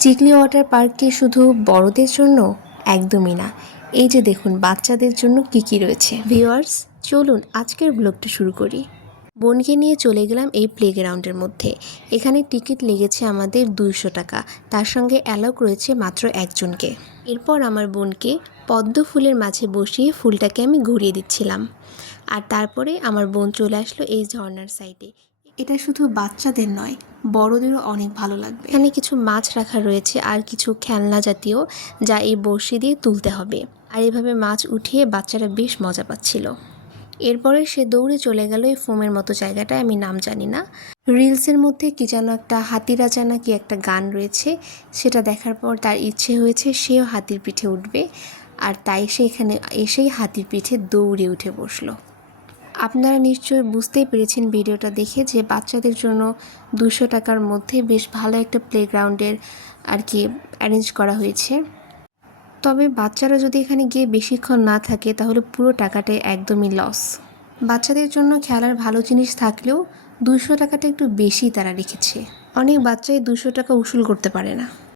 Chikli water park কি শুধু বড়দের জন্য? একদমই না। এই যে দেখুন, বাচ্চাদের জন্য কি কি রয়েছে। ভিউয়ার্স, চলুন আজকের ব্লগটা শুরু করি। বোনকে নিয়ে চলে গেলাম এই প্লেগ্রাউন্ডের মধ্যে। এখানে টিকিট লেগেছে আমাদের দুইশো টাকা। তার সঙ্গে অ্যালাউক রয়েছে মাত্র একজনকে। এরপর আমার বোনকে পদ্ম ফুলের মাঝে বসিয়ে ফুলটাকে আমি ঘুরিয়ে দিচ্ছিলাম। আর তারপরে আমার বোন চলে আসলো এই ঝর্নার সাইডে এটা শুধু বাচ্চাদের নয়, বড়দেরও অনেক ভালো লাগবে। এখানে কিছু মাছ রাখা রয়েছে আর কিছু খেলনা জাতীয় যা এই বড়শি দিয়ে তুলতে হবে। আর এভাবে মাছ উঠিয়ে বাচ্চারা বেশ মজা পাচ্ছিল। এরপরে সে দৌড়ে চলে গেল এই ফোমের মতো জায়গাটায়, আমি নাম জানি না। রিলসের মধ্যে কি যেন একটা হাতি রাজা নাকি একটা গান রয়েছে, সেটা দেখার পর তার ইচ্ছে হয়েছে সেও হাতির পিঠে উঠবে। আর তাই সে এখানে এসেই হাতির পিঠে দৌড়ে উঠে বসল। আপনারা নিশ্চয়ই বুঝতেই পেরেছেন ভিডিওটা দেখে যে বাচ্চাদের জন্য দুশো টাকার মধ্যে বেশ ভালো একটা প্লেগ্রাউন্ডের আর কি অ্যারেঞ্জ করা হয়েছে। তবে বাচ্চারা যদি এখানে গিয়ে বেশিক্ষণ না থাকে, তাহলে পুরো টাকাটাই একদমই লস বাচ্চাদের জন্য খেলার ভালো জিনিস থাকলেও দুশো টাকাটা একটু বেশি তারা রেখেছে। অনেক বাচ্চাই দুশো টাকা উসুল করতে পারে না।